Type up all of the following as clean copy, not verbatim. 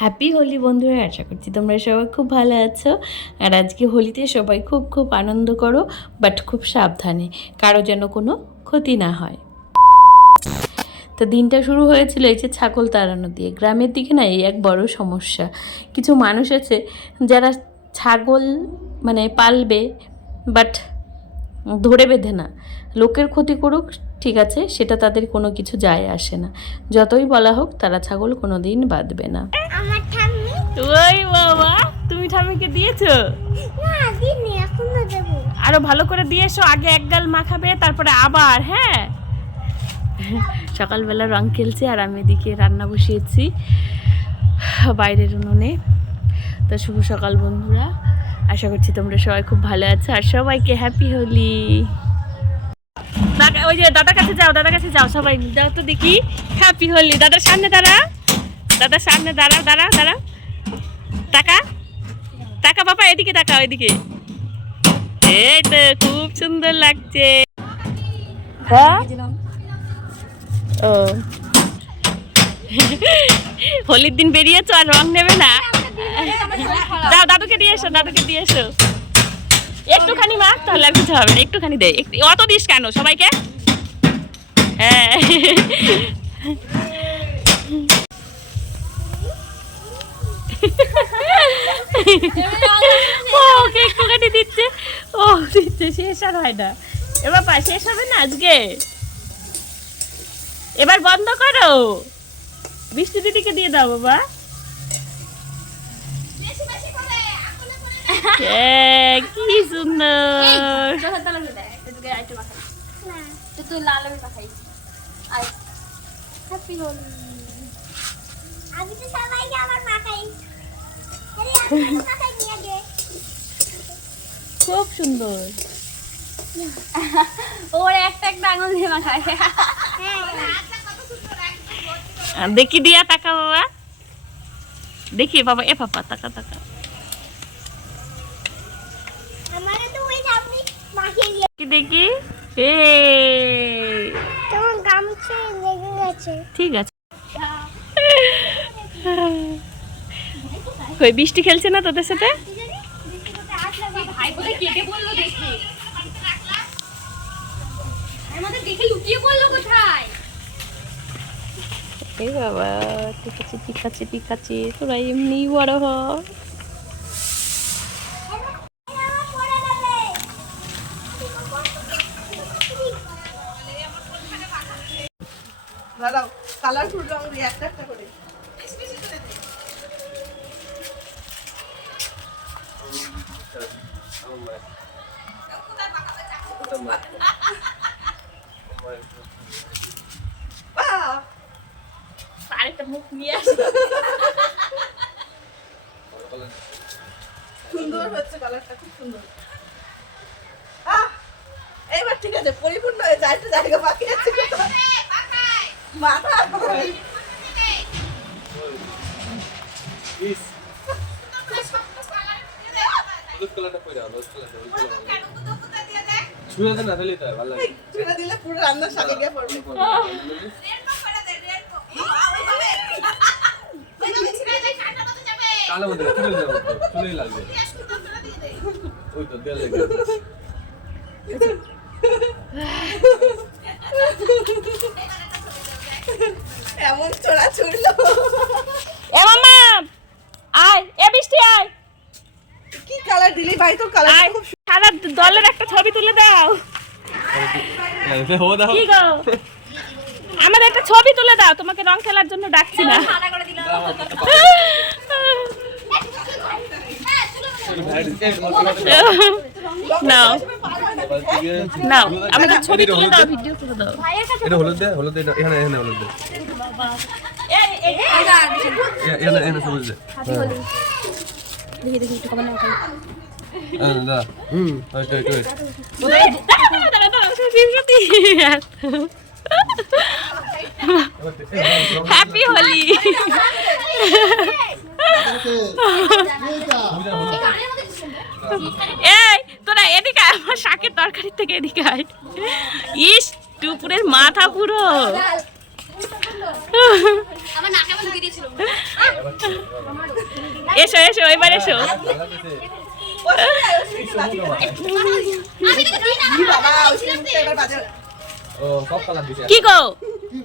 Happy Holi বন্ধুরা, আশা করছি তোমরা সবাই খুব ভালো আছো। আর আজকে হোলিতে সবাই খুব খুব আনন্দ করো, বাট খুব সাবধানে, কারো যেন কোনো ক্ষতি না হয়। তো দিনটা শুরু হয়েছিল এই যে ছাগল তাড়ানো দিয়ে। গ্রামের দিকে না এই এক বড় সমস্যা, কিছু মানুষ আছে যারা ছাগল মানে পালবে, বাট ধরে বেঁধে না। লোকের ক্ষতি করুক ঠিক আছে, সেটা তাদের কোনো কিছু যায় আসে না, যতই বলা হোক তারা ছাগল কোনো দিন বাঁধবে না। আমার ঠাম্মি ওই বাবা, তুমি ঠাম্মিকে দিয়েছো? না দিইনি, এখনো দেব। আরো ভালো করে দিয়ে এসো, আগে এক গাল মাখাবে তারপরে আবার। হ্যাঁ, সকালবেলা রং খেলছে আর আমি এদিকে রান্না বসিয়েছি বাইরের উনুনে। তো শুভ সকাল বন্ধুরা, আশা করছি তোমরা সবাই খুব ভালো আছো আর সবাইকে হ্যাপি হোলি। ওই যে দাদার কাছে যাও, দাদার কাছে যাও, সবাই যাও তো দেখি। হ্যাপি হোলি। দাদার সামনে দাঁড়া, দাদার সামনে দাঁড়া, দাঁড়া দাঁড়া, টাকা টাকা বাবা, এদিকে টাকা, ওইদিকে। এই তো খুব সুন্দর লাগছে। ও হোলির দিন বেরিয়েছো আর রং নেবে না? যাও দাদুকে দিয়ে এসো, দাদুকে দিয়ে এসো। একটুখানি মা, তাহলে আর কিছু হবে না, একটুখানি দে। অত দিস কেন সবাইকে? হ্যাঁ, ও ওকে একটুখানি দিচ্ছে, ও দিচ্ছে, শেষ আর হয় না। এবার শেষ হবে না আজকে, এবার বন্ধ করো। বৃষ্টি দিদিকে দিয়ে দাও বাবা। কি সুন্দর। আমি তো সবাইকে আমার মাখাই। খুব সুন্দর। ওর একটা একটা আঙুল দিয়ে মাখায়। দেখি দিয়া টাকা বাবা, দেখি বাবা, এ পাপা টাকা টাকা। আমারে তো ওই সামনে মাখিয়ে দিয়ে কি দেখি? এ তোমার গামছা লেগে গেছে। ঠিক আছে। কই বৃষ্টি খেলছে না তোদের সাথে? ভাই বলে কেটে বললো দেখি। আমাদের দেখে লুকিয়ে পড়লো কোথায়? এই বাবা, ঠিক আছে ঠিক আছে ঠিক আছে, তোরা এমনি বড় হ। দাঁড়াও, কালারফুল রং দিয়ে একটা একটা করে। বাহ! আরেকটা মুখ নিয়ে আসো। সুন্দর হচ্ছে, কালারটা খুব সুন্দর। আহ! এইবার ঠিক আছে, পরিপূর্ণ হয়ে যায়, একটা জায়গা বাকি আছে। মাথা ছেড়ে দিলে পুরো রান্নার সাথে গিয়ে পড়বে। কালো মধ্যে চলে যাবো, চলেই লাগবে। ওই তো দেয়াল লেগে আছে। এমন চোরা ছুড়লো। এ মামা আয়, এ বৃষ্টি আয়, কি কালার দিলি ভাই, তোর কালার আয়, খুব সারা দলের একটা ছবি তুলে দাও। কি গো, আমাদের একটা ছবি তুলে দাও, তোমাকে রং খেলার জন্য ডাকছি না। সাদা করে দিলাম। নাও নাও, আমাদের ছবি তুলে দাও, ভিডিও তুলে দাও। এটা হলুদ দে, হলুদ দে, এখানে এখানে হলুদ দে, এখানে এখানে সবুজ দে। দেখি দেখি একটু কমে না ওখানে। দা wait wait wait. Happy Holi. এই তোরা এদিকে আয়, আমার শাকের তরকারি থেকে এদিকে আয়। ইস, টুপুরের মাথা পুরো। আমার নাকে আমার ঢুকে দিয়েছিল। এসো এসো এবার এসো। ও সব কালার দিছে কি গো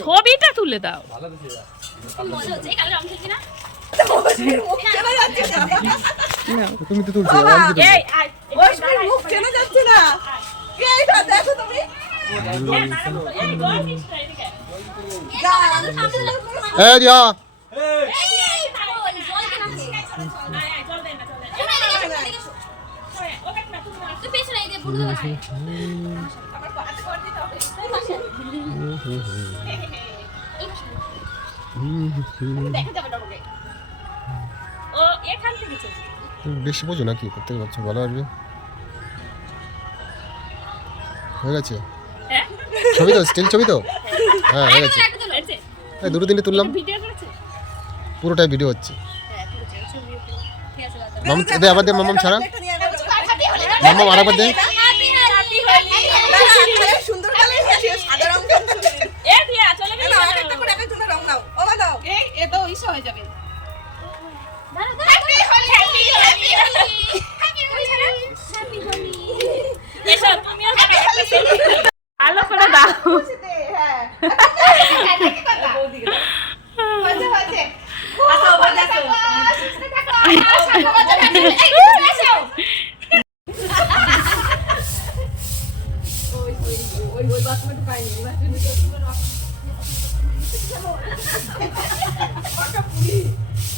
ছবিটা তুলে দাও। ভালো দিছে এই কালার রং খেলছি না তুমি তো তুলছো এই আয়, মুখ চেনা যাচ্ছে না এইটা দেখো তুমি এই গোল মিষ্টি এদিকে। এ দিয়া এই পাগল জল কেন আছিস আয় আয় জল দে না জল দে। ওকে না তুমি তুই পেছনে এই যে বুড়ো ভাই দেখা যাবে না ওকে ও এখান থেকে চলে। তুমি বেশি বোঝো নাকি করতে পারছো ভালো আসবে হয়ে গেছে হ্যাঁ ছবি তো স্টিল ছবি তো হ্যাঁ হয়ে গেছে হয়েছে? এই দুটো দিনে তুললাম ভিডিও করেছে? পুরোটাই ভিডিও হচ্ছে হ্যাঁ ঠিক আছে ছবি ঠিক আছে দাদা মাম দে আবার দে মামাম ছাড়া একটা নিয়ে আসো। মামাম আরেকবার দে সুন্দর কালার হয়েছে সাদা রং চলে এ দিয়া চলে গেল। একটা করে একটা জন্য রং নাও ও দাও এই এ তো ইসা হয়ে যাবে happy Holi happy Holi happy Holi এসো তুমিও ভালো করে দাও। হ্যাঁ কি কথা হচ্ছে হচ্ছে আসো বাজে আসো ওই বাথরুমে ঢুকাইনি বাথরুমে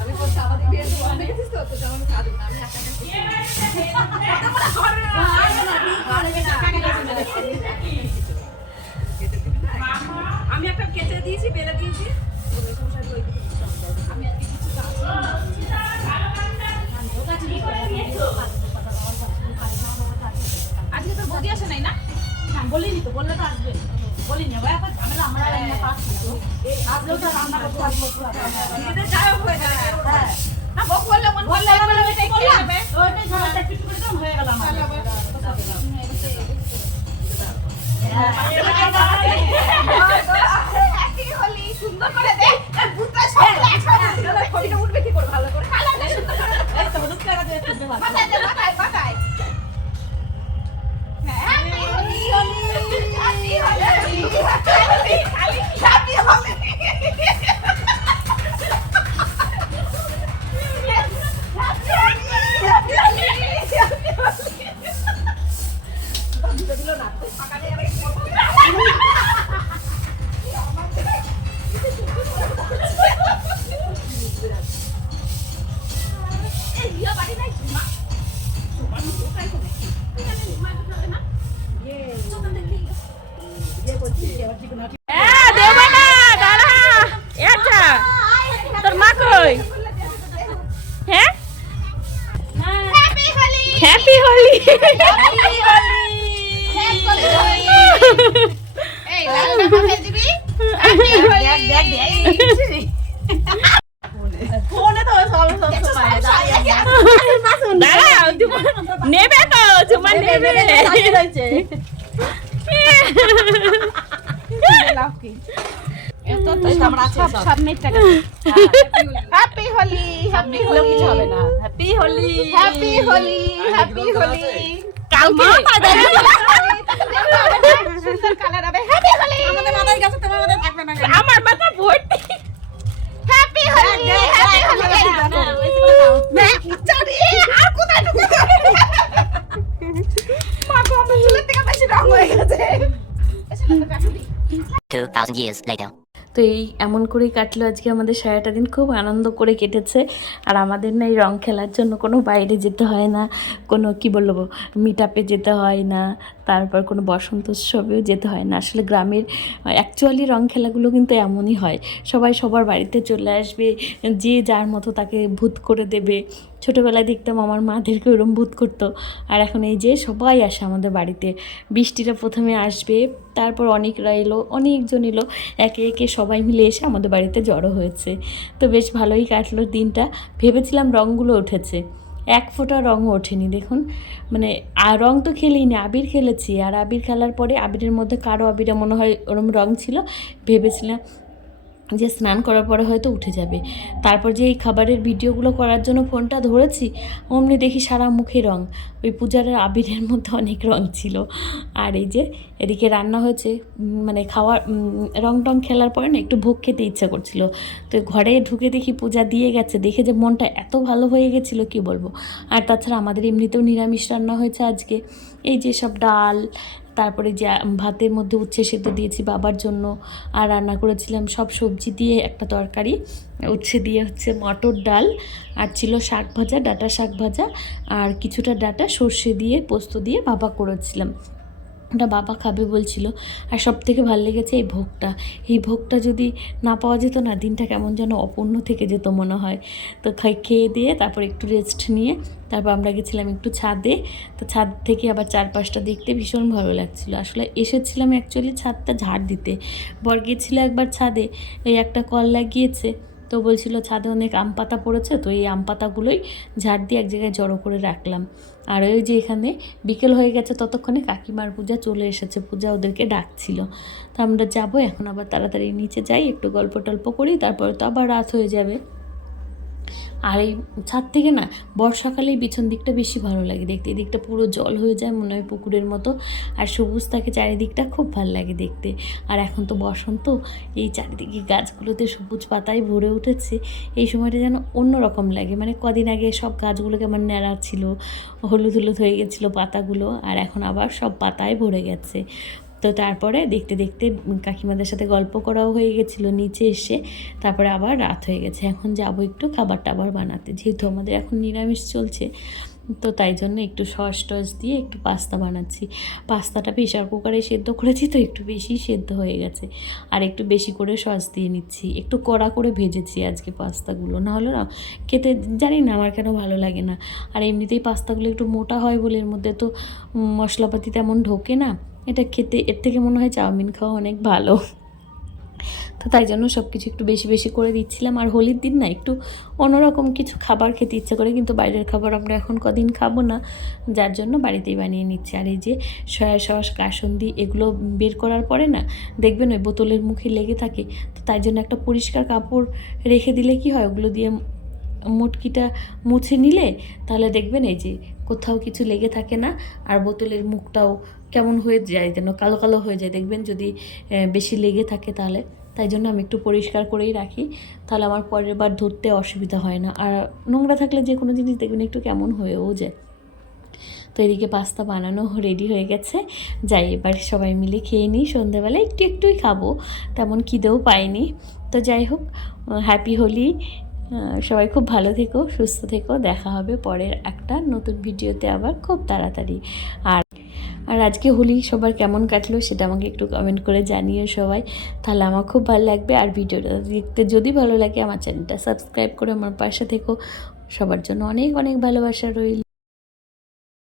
আমি বলছি আমাদের বিয়ে তো অনেক গেছিস তো তো আমি কাজ আমি আমি একটা কেটে দিয়েছি বেলে দিয়েছি আমি আজকে কিছু আজকে তো বদি আসে নাই না বলিনি তো বললে তো আসবে বলিনি ওই এখন ঝামেলা আমরা রান্না পাচ্ছি এই আপনিও তো রান্না করতে আসবো নিজেদের যাও হয়ে যাবে হ্যাঁ না বক বললে মন বললে এটাই খেয়ে নেবে ওইটাই ঝামেলাটা একটু করে দাম হয়ে গেল আমার হ্যাপি হোলি সুন্দর করে দে আর বুটটা সব একসাথে ফটিটা উঠবে কি করে ভালো করে কালারটা সুন্দর করে এই তো হলুদ টাকা দিয়ে তুলতে পারছি বাতায় দে বাতায় বাতায় happy Holi happy Holi happy Holi হ্যাঁ দেবে না দাঁড়া এটা তোর মা কই? হ্যাঁ হ্যাপি হোলি হ্যাপি হোলি। এই লালটা মাথায় দিবি হ্যাপি হোলি দেখ দেখ ফোনে তো সব সময় দাঁড়াও নেবে তো তোমার নেবে। রয়েছে হ্যাপি হোলি হ্যাপি হোলি কিছু হবে না happy Holi happy Holi happy Holi কালকে সুন্দর কালার হবে হ্যাপি হোলি আমাদের মাথায় গেছে তোমার মাথায় থাকবে না আমার মাথা ভর্তি। হ্যাপি হোলি হ্যাপি হোলি চড়ি আর কোথায় ঢুকে মা গো আমার চুলের থেকে বেশি রং হয়ে গেছে এসে তো কাটুনি 2,000 years later. তো এই এমন করেই কাটলো আজকে আমাদের সারাটা দিন, খুব আনন্দ করে কেটেছে। আর আমাদের না এই রং খেলার জন্য কোনো বাইরে যেতে হয় না, কোনো কি বলবো মিট আপে যেতে হয় না, তারপর কোনো বসন্ত উৎসবেও যেতে হয় না। আসলে গ্রামের অ্যাকচুয়ালি রং খেলাগুলো কিন্তু এমনই হয়, সবাই সবার বাড়িতে চলে আসবে, যে যার মতো তাকে ভূত করে দেবে। ছোটোবেলায় দেখতাম আমার মাদেরকে ওরম ভূত করতো, আর এখন এই যে সবাই আসে আমাদের বাড়িতে। বৃষ্টিটা প্রথমে আসবে, তারপর অনেকরা এলো, অনেকজন এলো, একে একে সবাই মিলে এসে আমাদের বাড়িতে জড়ো হয়েছে। তো বেশ ভালোই কাটলো দিনটা। ভেবেছিলাম রঙগুলো উঠেছে, এক ফোঁটা রঙও ওঠেনি। দেখুন মানে আর রং তো খেলেই না, আবির খেলেছি। আর আবির খেলার পরে আবিরের মধ্যে কারো আবিরে মনে হয় ওরম রং ছিল, ভেবেছিলাম যে স্নান করার পরে হয়তো উঠে যাবে। তারপর যে এই খাবারের ভিডিওগুলো করার জন্য ফোনটা ধরেছি, অমনি দেখি সারা মুখে রং, ওই পূজার আবিরের মধ্যে অনেক রং ছিল। আর এই যে এদিকে রান্না হয়েছে, মানে খাওয়ার রং টং খেলার পরে না একটু ভোগ খেতে ইচ্ছা করছিল, তো ঘরে ঢুকে দেখি পূজা দিয়ে গেছে, দেখে যে মনটা এত ভালো হয়ে গেছিলো কি বলবো। আর তাছাড়া আমাদের এমনিতেও নিরামিষ রান্না হয়েছে আজকে, এই যে সব ডাল, তারপরে যে ভাতের মধ্যে উচ্ছে সেদ্ধ দিয়েছি বাবার জন্য, আর রান্না করেছিলাম সব সবজি দিয়ে একটা তরকারি, উচ্ছে দিয়ে হচ্ছে মটর ডাল, আর ছিল শাক ভাজা, ডাঁটা শাক ভাজা, আর কিছুটা ডাঁটা সর্ষে দিয়ে পোস্ত দিয়ে বাবা করেছিলাম, ওটা বাবা খাবে বলছিল। আর সব থেকে ভালো লেগেছে এই ভোগটা যদি না পাওয়া যেত না, দিনটা কেমন যেন অপূর্ণ থেকে যেত মনে হয়। তো খেয়ে দিয়ে তারপর একটু রেস্ট নিয়ে তারপর আমরা গেছিলাম একটু ছাদে। তো ছাদ থেকে আবার চারপাশটা দেখতে ভীষণ ভালো লাগছিলো। আসলে এসেছিলাম অ্যাকচুয়ালি ছাদটা ঝাড় দিতে, বর গিয়েছিল একবার ছাদে, এই একটা কল লাগিয়েছে, তো বলছিল ছাদে অনেক আম পাতা পড়েছে, তো এই আম পাতাগুলোই ঝাড় দিয়ে এক জায়গায় জড়ো করে রাখলাম। আর ওই যে এখানে বিকেল হয়ে গেছে, ততক্ষণে কাকিমার পূজা চলে এসেছে, পূজা ওদেরকে ডাকছিল। তো আমরা যাবো এখন, আবার তাড়াতাড়ি নিচে যাই, একটু গল্প টল্প করি, তারপরে তো আবার রাত হয়ে যাবে। আর এই ছাদ থেকে না বর্ষাকালেই পিছন দিকটা বেশি ভালো লাগে দেখতে, এই দিকটা পুরো জল হয়ে যায় মনে হয় পুকুরের মতো, আর সবুজ থাকে চারিদিকটা, খুব ভালো লাগে দেখতে। আর এখন তো বসন্ত, এই চারিদিকে গাছগুলোতে সবুজ পাতায় ভরে উঠেছে, এই সময়টা যেন অন্যরকম লাগে। মানে কদিন আগে সব গাছগুলো কেমন ন্যাড়া ছিল, হলুদ হলুদ হয়ে গেছিলো পাতাগুলো, আর এখন আবার সব পাতায় ভরে গেছে। তো তারপরে দেখতে দেখতে কাকিমাদের সাথে গল্প করাও হয়ে গেছিলো নিচে এসে, তারপরে আবার রাত হয়ে গেছে। এখন যাবো একটু খাবার টাবার বানাতে, যেহেতু আমাদের এখন নিরামিষ চলছে, তো তাই জন্য একটু সস টস দিয়ে একটু পাস্তা বানাচ্ছি। পাস্তাটা প্রেশার কুকারে সেদ্ধ করেছি, তো একটু বেশি সেদ্ধ হয়ে গেছে, আর একটু বেশি করে সস দিয়ে নিচ্ছি। একটু কড়া করে ভেজেছি আজকে পাস্তাগুলো, নাহলে না খেতে জানি না আমার কেন ভালো লাগে না। আর এমনিতেই পাস্তাগুলো একটু মোটা হয় বলে এর মধ্যে তো মশলাপাতি তেমন ঢোকে না, এটা খেতে এর থেকে মনে হয় চাউমিন খাওয়া অনেক ভালো। তো তাই জন্য সব কিছু একটু বেশি বেশি করে দিচ্ছিলাম। আর হোলির দিন না একটু অন্যরকম কিছু খাবার খেতে ইচ্ছা করে, কিন্তু বাইরের খাবার আমরা এখন কদিন খাবো না, যার জন্য বাড়িতেই বানিয়ে নিচ্ছি। আর এই যে সয়া সস, কাসুন্দি এগুলো বের করার পরে না দেখবেন ওই বোতলের মুখে লেগে থাকে, তো তাই জন্য একটা পরিষ্কার কাপড় রেখে দিলে কি হয়, ওগুলো দিয়ে মুটকিটা মুছে নিলে তাহলে দেখবেন এই যে কোথাও কিছু লেগে থাকে না, আর বোতলের মুখটাও কেমন হয়ে যায় যেন কালো কালো হয়ে যায় দেখবেন যদি বেশি লেগে থাকে তাহলে। তাই জন্য আমি একটু পরিষ্কার করেই রাখি, তাহলে আমার পরের বার ধরতে অসুবিধা হয় না। আর নোংরা থাকলে যে কোনো জিনিস দেখবেন একটু কেমন হয়েও যায়। তো এদিকে পাস্তা বানানো রেডি হয়ে গেছে, যাই এবার সবাই মিলে খেয়ে নিই। সন্ধ্যাবেলা একটুই খাবো, তেমন খিদেও পাইনি। তো যাই হোক, হ্যাপি হোলি, সবাই খুব ভালো থেকো, সুস্থ থেকো, দেখা হবে পরের একটা নতুন ভিডিওতে আবার খুব তাড়াতাড়ি। আর আজকে হোলি সবার কেমন কাটলো সেটা আমাকে একটু কমেন্ট করে জানিও সবাই, তাহলে আমার খুব ভালো লাগবে। আর ভিডিওটা দেখতে যদি ভালো লাগে আমার চ্যানেলটা সাবস্ক্রাইব করে আমার পাশে থেকো। সবার জন্য অনেক অনেক ভালোবাসা রইল।